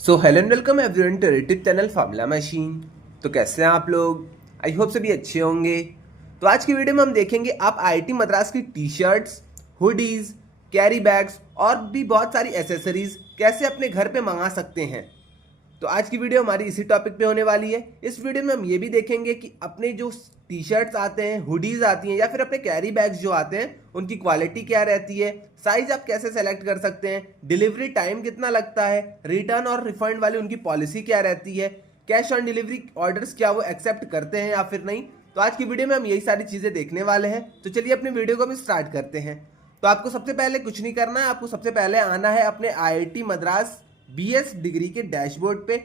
So hello and welcome everyone to YouTube channel formula machine. तो कैसे हैं आप लोग? आई होप सभी अच्छे होंगे। तो आज की वीडियो में हम देखेंगे आप आईआईटी मद्रास की T shirts, hoodies, carry bags और भी बहुत सारी एसेसरीज कैसे अपने घर पे मंगा सकते हैं। तो आज की वीडियो हमारी इसी टॉपिक पे होने वाली है। इस वीडियो में हम ये भी देखेंगे कि अपने जो टी शर्ट्स आते हैं, हुडीज आती हैं या फिर अपने कैरी बैग्स जो आते हैं उनकी क्वालिटी क्या रहती है, साइज आप कैसे सेलेक्ट कर सकते हैं, डिलीवरी टाइम कितना लगता है, रिटर्न और रिफंड वाली उनकी पॉलिसी क्या रहती है, कैश ऑन डिलीवरी ऑर्डर्स क्या वो एक्सेप्ट करते हैं या फिर नहीं। तो आज की वीडियो में हम यही सारी चीज़ें देखने वाले हैं। तो चलिए अपने वीडियो को हम स्टार्ट करते हैं। तो आपको सबसे पहले कुछ नहीं करना है, आपको सबसे पहले आना है अपने आईआईटी मद्रास बीएस डिग्री के डैशबोर्ड पे।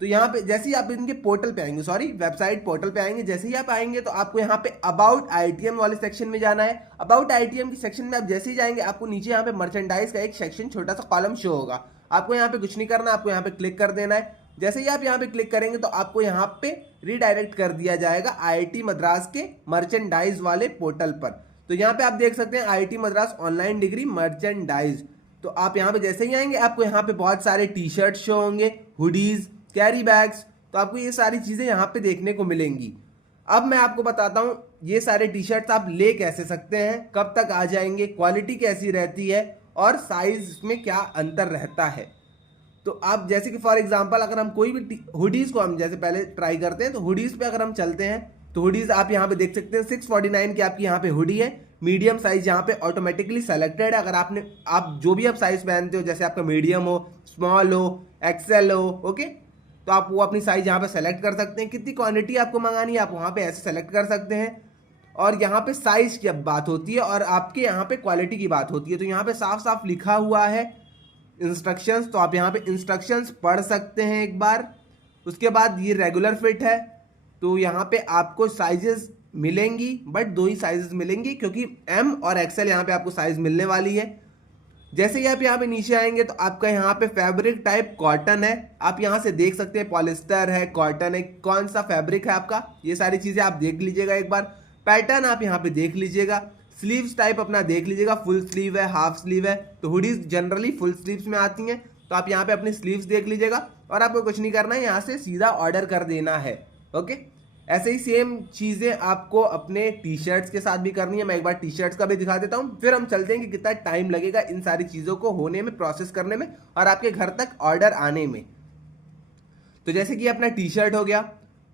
तो यहाँ पे जैसे ही आप इनके पोर्टल पे आएंगे, सॉरी वेबसाइट पोर्टल पे आएंगे, जैसे ही आप आएंगे तो आपको यहाँ पे अबाउट आईआईटीएम वाले सेक्शन में जाना है। अबाउट आईआईटीएम के सेक्शन में आप जैसे ही जाएंगे आपको नीचे यहाँ पे मर्चेंडाइज का एक सेक्शन छोटा सा कॉलम शो होगा। आपको यहाँ पे कुछ नहीं करना, आपको यहाँ पे क्लिक कर देना है। जैसे ही आप यहाँ पे क्लिक करेंगे तो आपको यहाँ पे रिडायरेक्ट कर दिया जाएगा आईआईटी मद्रास के मर्चेंडाइज वाले पोर्टल पर। तो यहाँ पे आप देख सकते हैं IIT Madras online degree merchandise. तो आप यहाँ पे जैसे ही आएंगे आपको यहाँ पे बहुत सारे टी शर्ट शो होंगे, हुडीज, कैरी बैग्स। तो आपको ये सारी चीज़ें यहाँ पे देखने को मिलेंगी। अब मैं आपको बताता हूँ ये सारे टी शर्ट्स आप ले कैसे सकते हैं, कब तक आ जाएंगे, क्वालिटी कैसी रहती है और साइज में क्या अंतर रहता है। तो आप जैसे कि फॉर एग्जांपल अगर हम कोई भी हुडीज़ को हम जैसे पहले ट्राई करते हैं, तो हुडीज़ पे अगर हम चलते हैं तो हुडीज़ आप यहाँ पे देख सकते हैं 649 की आपकी यहाँ पे हुडी है। मीडियम साइज यहाँ पे ऑटोमेटिकली सेलेक्टेड है। अगर आप जो भी आप साइज पहनते हो, जैसे आपका मीडियम हो, स्मॉल हो, एक्सेल हो, ओके, तो आप वो अपनी साइज यहाँ पे सेलेक्ट कर सकते हैं। कितनी क्वांटिटी आपको मंगानी है आप वहाँ पे ऐसे सेलेक्ट कर सकते हैं। और यहाँ पे साइज की अब बात होती है और आपके यहाँ पे क्वालिटी की बात होती है। तो यहाँ पे साफ साफ लिखा हुआ है इंस्ट्रक्शंस, तो आप यहाँ पे इंस्ट्रक्शंस पढ़ सकते हैं एक बार। उसके बाद ये रेगुलर फिट है, तो यहाँ पे आपको साइजेस मिलेंगी, बट दो ही साइजेस मिलेंगी क्योंकि एम और एक्सेल यहाँ पे आपको साइज मिलने वाली है। जैसे ही आप यहाँ पे नीचे आएंगे तो आपका यहाँ पे फैब्रिक टाइप कॉटन है। आप यहाँ से देख सकते हैं पॉलिस्टर है, कॉटन है, कौन सा फैब्रिक है आपका, ये सारी चीजें आप देख लीजिएगा एक बार। पैटर्न आप यहाँ पे देख लीजिएगा। स्लीव्स टाइप अपना देख लीजिएगा, फुल स्लीव है, हाफ स्लीव है। तो हुडीज जनरली फुल स्लीव्स में आती हैं, तो आप यहाँ पे अपनी स्लीव्स देख लीजिएगा और आपको कुछ नहीं करना है, यहाँ से सीधा ऑर्डर कर देना है। ओके, ऐसे ही सेम चीजें आपको अपने टी शर्ट्स के साथ भी करनी है। मैं एक बार टी शर्ट्स का भी दिखा देता हूँ, फिर हम चलते हैं कि कितना टाइम लगेगा इन सारी चीजों को होने में, प्रोसेस करने में और आपके घर तक ऑर्डर आने में। तो जैसे कि अपना टी शर्ट हो गया,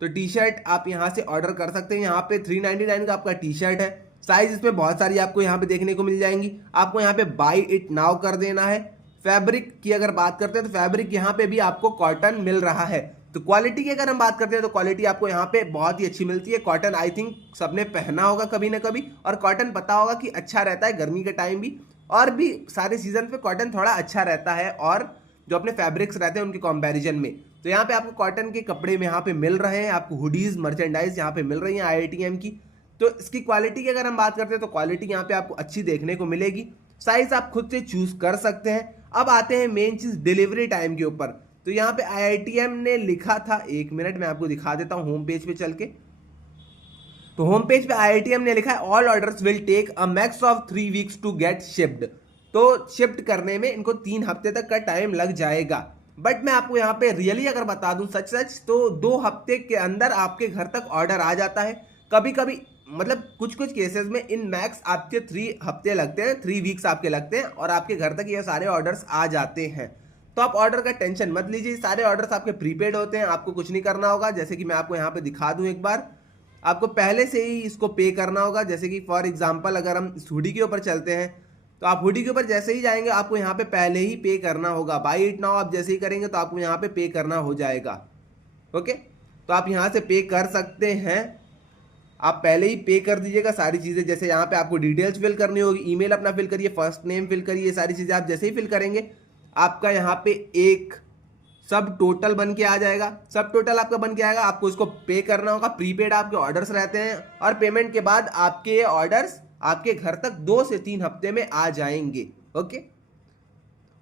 तो टी शर्ट आप यहाँ से ऑर्डर कर सकते हैं। यहाँ पे 399 का आपका टी शर्ट है। साइज इसमें बहुत सारी आपको यहाँ पे देखने को मिल जाएंगी। आपको यहाँ पे बाई इट नाउ कर देना है। फैब्रिक की अगर बात करते हैं तो फैब्रिक यहाँ पे भी आपको कॉटन मिल रहा है। तो क्वालिटी की अगर हम बात करते हैं तो क्वालिटी आपको यहाँ पे बहुत ही अच्छी मिलती है। कॉटन आई थिंक सबने पहना होगा कभी ना कभी, और कॉटन पता होगा कि अच्छा रहता है गर्मी के टाइम भी, और भी सारे सीजन पे कॉटन थोड़ा अच्छा रहता है और जो अपने फैब्रिक्स रहते हैं उनके कंपैरिजन में। तो यहाँ पे आपको कॉटन के कपड़े में यहाँ पे मिल रहे हैं, आपको हुडीज मर्चेंडाइज यहाँ पे मिल रही है आईआईटीएम की। तो इसकी क्वालिटी की अगर हम बात करते हैं तो क्वालिटी यहाँ पे आपको अच्छी देखने को मिलेगी। साइज आप खुद से चूज कर सकते हैं। अब आते हैं मेन चीज डिलीवरी टाइम के ऊपर। तो यहाँ पे आईआईटीएम ने लिखा था, एक मिनट मैं आपको दिखा देता हूँ होम पेज पे चल के। तो होम पेज पे आईआईटीएम ने लिखा है all orders will take a max of 3 weeks to get shipped. तो शिफ्ट करने में इनको 3 हफ्ते तक का टाइम लग जाएगा। बट मैं आपको यहाँ पे रियली अगर बता दूं सच सच, तो 2 हफ्ते के अंदर आपके घर तक ऑर्डर आ जाता है। कभी कभी मतलब कुछ कुछ केसेस में इन मैक्स आपके 3 हफ्ते लगते हैं, 3 वीक्स आपके लगते हैं और आपके घर तक ये सारे ऑर्डर्स आ जाते हैं। तो आप ऑर्डर का टेंशन मत लीजिए, सारे ऑर्डर्स आपके प्रीपेड होते हैं, आपको कुछ नहीं करना होगा। जैसे कि मैं आपको यहाँ पे दिखा दूं एक बार, आपको पहले से ही इसको पे करना होगा। जैसे कि फॉर एग्जांपल अगर हम इस हुडी के ऊपर चलते हैं, तो आप हुडी के ऊपर जैसे ही जाएंगे आपको यहाँ पे पहले ही पे करना होगा। बाई इट नाउ आप जैसे ही करेंगे तो आपको यहाँ पे करना हो जाएगा। ओके, तो आप यहाँ से पे कर सकते हैं। आप पहले ही पे कर दीजिएगा सारी चीज़ें। जैसे यहाँ पे आपको डिटेल्स फिल करनी होगी, ईमेल अपना फिल करिए, फर्स्ट नेम फिल करिए, ये सारी चीज़ें आप जैसे ही फिल करेंगे आपका यहाँ पे एक सब टोटल बन के आ जाएगा। सब टोटल आपका बन के आएगा, आपको इसको पे करना होगा। प्रीपेड आपके ऑर्डर्स रहते हैं और पेमेंट के बाद आपके ये ऑर्डर्स आपके घर तक 2 से 3 हफ्ते में आ जाएंगे। ओके,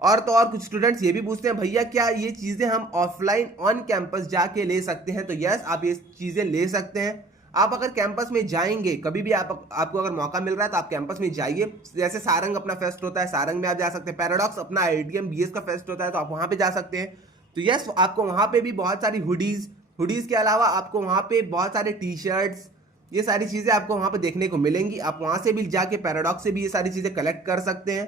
और तो और कुछ स्टूडेंट्स ये भी पूछते हैं भैया क्या ये चीज़ें हम ऑफलाइन ऑन कैंपस जाके ले सकते हैं? तो यस, आप ये चीज़ें ले सकते हैं। आप अगर कैंपस में जाएंगे कभी भी, आपको अगर मौका मिल रहा है तो आप कैंपस में जाइए। जैसे सारंग अपना फेस्ट होता है, सारंग में आप जा सकते हैं। पैराडॉक्स अपना आईआईटीएम बीएस का फेस्ट होता है तो आप वहाँ पे जा सकते हैं। तो यस, आपको वहाँ पे भी बहुत सारी हुडीज़ के अलावा आपको वहाँ पे बहुत सारे टी शर्ट्स, ये सारी चीज़ें आपको वहाँ पे देखने को मिलेंगी। आप वहाँ से भी जाके पैराडॉक्स से भी ये सारी चीज़ें कलेक्ट कर सकते हैं।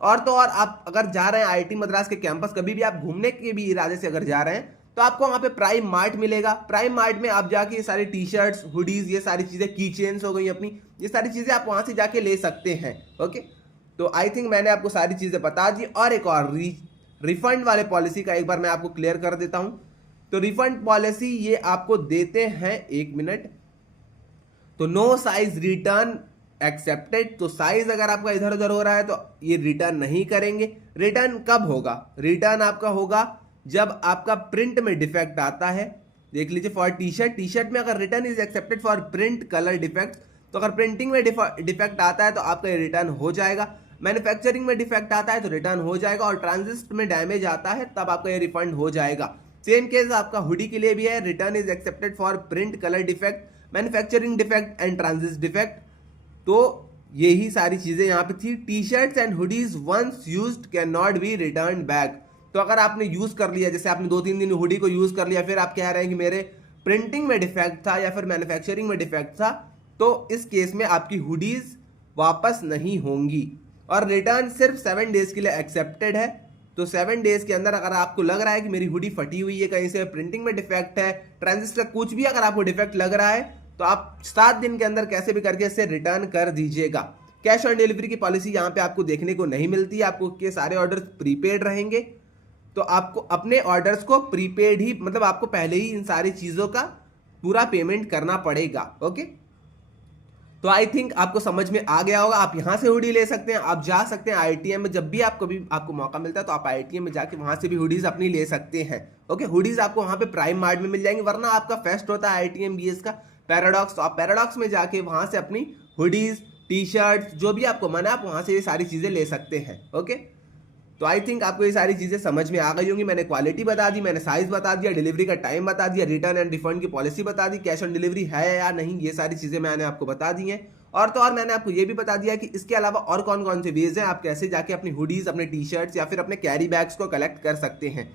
और तो और आप अगर जा रहे हैं आईआईटी मद्रास के कैंपस, कभी भी आप घूमने के भी इरादे से अगर जा रहे हैं, तो आपको वहाँ पे प्राइम मार्ट मिलेगा। प्राइम मार्ट में आप जाके ये सारी टी शर्ट्स, हुडीज़, ये सारी चीज़ें, की चेन्स हो गई अपनी, ये सारी चीज़ें आप वहाँ से जाके ले सकते हैं। ओके, तो आई थिंक मैंने आपको सारी चीज़ें बता दी। और एक और रिफंड वाले पॉलिसी का एक बार मैं आपको क्लियर कर देता हूँ। तो रिफंड पॉलिसी ये आपको देते हैं, एक मिनट, तो नो साइज रिटर्न एक्सेप्टेड। तो साइज अगर आपका इधर उधर हो रहा है तो ये रिटर्न नहीं करेंगे। रिटर्न कब होगा? रिटर्न आपका होगा जब आपका प्रिंट में डिफेक्ट आता है। देख लीजिए, फॉर टी शर्ट में अगर return is accepted for print colour defect, तो अगर प्रिंटिंग में डिफेक्ट आता है तो आपका ये रिटर्न हो जाएगा। मैन्युफैक्चरिंग में डिफेक्ट आता है तो रिटर्न हो जाएगा। और ट्रांजिस्ट में डैमेज आता है तब आपका ये रिफंड हो जाएगा। सेम केस आपका हुडी के लिए भी है। Return is accepted for print colour defect, manufacturing defect and transit defect. तो यही सारी चीजें यहाँ पे थी। T shirts and hoodies once used can not be return back. तो अगर आपने यूज कर लिया, जैसे आपने 2-3 दिन हुडी को यूज कर लिया, फिर आप कह रहे हैं कि मेरे प्रिंटिंग में डिफेक्ट था या फिर मैन्युफैक्चरिंग में डिफेक्ट था, तो इस केस में आपकी हुडीज वापस नहीं होंगी। और रिटर्न सिर्फ 7 डेज के लिए एक्सेप्टेड है। तो 7 डेज के अंदर अगर आपको लग रहा है कि मेरी हुडी फटी हुई है, कहीं से प्रिंटिंग में डिफेक्ट है, ट्रांजिस्टर कुछ भी अगर आपको डिफेक्ट लग रहा है, तो आप 7 दिन के अंदर कैसे भी करके इसे रिटर्न कर दीजिएगा। कैश ऑन डिलीवरी की पॉलिसी यहाँ पे आपको देखने को नहीं मिलती है। आपको के सारे ऑर्डर्स प्रीपेड रहेंगे, तो आपको अपने ऑर्डर्स को प्रीपेड ही, मतलब आपको पहले ही इन सारी चीज़ों का पूरा पेमेंट करना पड़ेगा। ओके, तो आई थिंक आपको समझ में आ गया होगा। आप यहाँ से हुडी ले सकते हैं, आप जा सकते हैं आईआईटीएम में, जब भी आपको भी आपको मौका मिलता है तो आप आईआईटीएम में जाके वहाँ से भी हुडीज अपनी ले सकते हैं। ओके, हुडीज आपको वहाँ पे प्राइम मार्ट में मिल जाएंगे, वरना आपका फेस्ट होता है आईआईटीएम बीएस का पैराडॉक्स, तो आप पैराडॉक्स में जाके वहाँ से अपनी हुडीज, टी शर्ट, जो भी आपको मन है आप वहाँ से ये सारी चीज़ें ले सकते हैं। ओके, तो आई थिंक आपको ये सारी चीज़ें समझ में आ गई होंगी। मैंने क्वालिटी बता दी, मैंने साइज बता दिया, डिलीवरी का टाइम बता दिया, रिटर्न एंड रिफंड की पॉलिसी बता दी, कैश ऑन डिलीवरी है या नहीं, ये सारी चीज़ें मैंने आपको बता दी हैं। और तो और मैंने आपको ये भी बता दिया कि इसके अलावा और कौन कौन से वेज हैं आप कैसे जाके अपनी हुडीज, अपने टी शर्ट्स या फिर अपने कैरी बैग्स को कलेक्ट कर सकते हैं।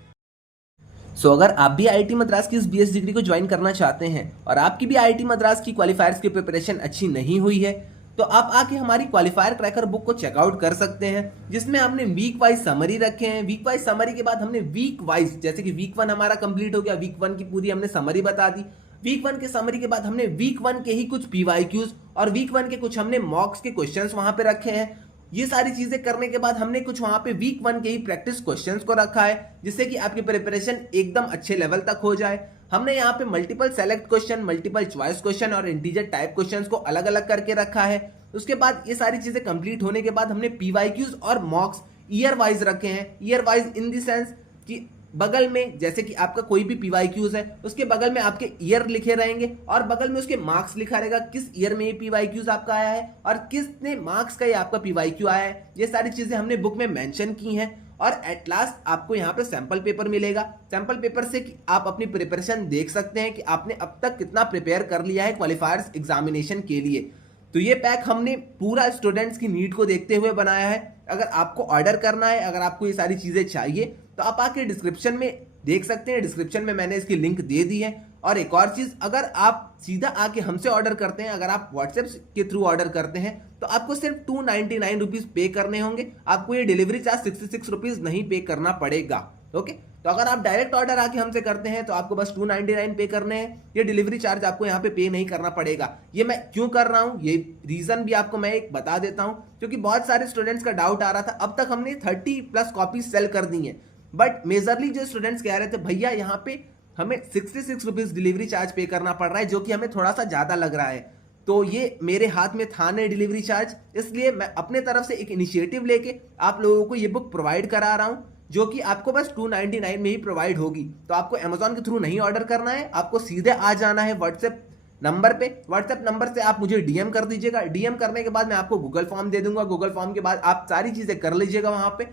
अगर आप भी आईआईटी मद्रास की इस बीएस डिग्री को ज्वाइन करना चाहते हैं और आपकी भी आईआईटी मद्रास की क्वालिफायर्स की प्रिपरेशन अच्छी नहीं हुई है, तो आप आके हमारी क्वालिफायर क्रैकर बुक को चेकआउट कर सकते हैं, जिसमें हमने वीक वाइज समरी रखे हैं। वीक वाइज समरी के बाद हमने वीक वाइज, जैसे कि वीक 1 हमारा कंप्लीट हो गया, वीक 1 की पूरी हमने समरी बता दी। वीक 1 के समरी के बाद हमने वीक 1 के ही कुछ पीवाईक्यूज और वीक 1 के कुछ हमने मॉक्स के क्वेश्चंस वहां पे रखे हैं। ये सारी चीजें करने के बाद हमने कुछ वहां पे वीक 1 के ही प्रैक्टिस क्वेश्चंस को रखा है, जिससे कि आपकी प्रिपरेशन एकदम अच्छे लेवल तक हो जाए। हमने यहाँ पे multiple select question, multiple choice question और इंटीजर टाइप क्वेश्चंस को अलग अलग करके रखा है। उसके बाद ये सारी चीजें कंप्लीट होने के बाद हमने पीवाईक्यूज और मॉक्स ईयर वाइज रखे हैं। Year wise in the sense कि बगल में, जैसे कि आपका कोई भी पीवाईक्यूज है उसके बगल में आपके ईयर लिखे रहेंगे और बगल में उसके मार्क्स लिखा रहेगा, किस ईयर में ये पीवाईक्यूज आपका आया है और किसने मार्क्स का ये आपका पीवाईक्यू आया है। ये सारी चीजें हमने बुक में मेंशन की हैं। और एट लास्ट आपको यहाँ पे सैंपल पेपर मिलेगा। सैंपल पेपर से कि आप अपनी प्रिपरेशन देख सकते हैं कि आपने अब तक कितना प्रिपेयर कर लिया है क्वालिफायर्स एग्जामिनेशन के लिए। तो ये पैक हमने पूरा स्टूडेंट्स की नीड को देखते हुए बनाया है। अगर आपको ऑर्डर करना है, अगर आपको ये सारी चीजें चाहिए, तो आप आके डिस्क्रिप्शन में देख सकते हैं। डिस्क्रिप्शन में मैंने इसकी लिंक दे दी है। और एक और चीज, अगर आप सीधा आके हमसे ऑर्डर करते हैं, अगर आप व्हाट्सएप के थ्रू ऑर्डर करते हैं, तो आपको सिर्फ 299 रुपीज पे करने होंगे। आपको ये डिलीवरी चार्ज 66 रुपीज नहीं पे करना पड़ेगा। ओके, तो अगर आप डायरेक्ट ऑर्डर आके हमसे करते हैं तो आपको बस 299 पे करने हैं। ये डिलीवरी चार्ज आपको यहाँ पे नहीं करना पड़ेगा। ये मैं क्यों कर रहा हूँ, ये रीजन भी आपको मैं एक बता देता हूँ, क्योंकि बहुत सारे स्टूडेंट्स का डाउट आ रहा था। अब तक हमने 30+ कॉपीज सेल कर दी हैं, बट मेजरली जो स्टूडेंट्स कह रहे थे भैया यहाँ पे हमें 66 रुपीज डिलीवरी चार्ज पे करना पड़ रहा है, जो कि हमें थोड़ा सा ज्यादा लग रहा है। तो ये मेरे हाथ में था नहीं डिलीवरी चार्ज, इसलिए मैं अपने तरफ से एक इनिशिएटिव लेके आप लोगों को ये बुक प्रोवाइड करा रहा हूँ, जो कि आपको बस 299 में ही प्रोवाइड होगी। तो आपको अमेजॉन के थ्रू नहीं ऑर्डर करना है, आपको सीधे आ जाना है व्हाट्सएप नंबर पे। व्हाट्सएप नंबर से आप मुझे डीएम कर दीजिएगा। डीएम करने के बाद मैं आपको गूगल फॉर्म दे दूंगा। गूगल फॉर्म के बाद आप सारी चीजें कर लीजिएगा। वहां पे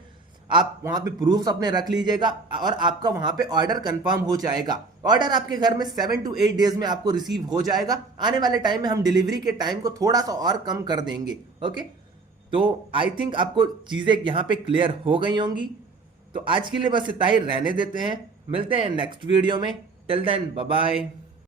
आप वहां पे प्रूफ्स अपने रख लीजिएगा और आपका वहां पे ऑर्डर कंफर्म हो जाएगा। ऑर्डर आपके घर में 7 to 8 डेज में आपको रिसीव हो जाएगा। आने वाले टाइम में हम डिलीवरी के टाइम को थोड़ा सा और कम कर देंगे। ओके, तो आई थिंक आपको चीजें यहाँ पे क्लियर हो गई होंगी। तो आज के लिए बस इतना ही रहने देते हैं। मिलते हैं नेक्स्ट वीडियो में। Till then bye bye.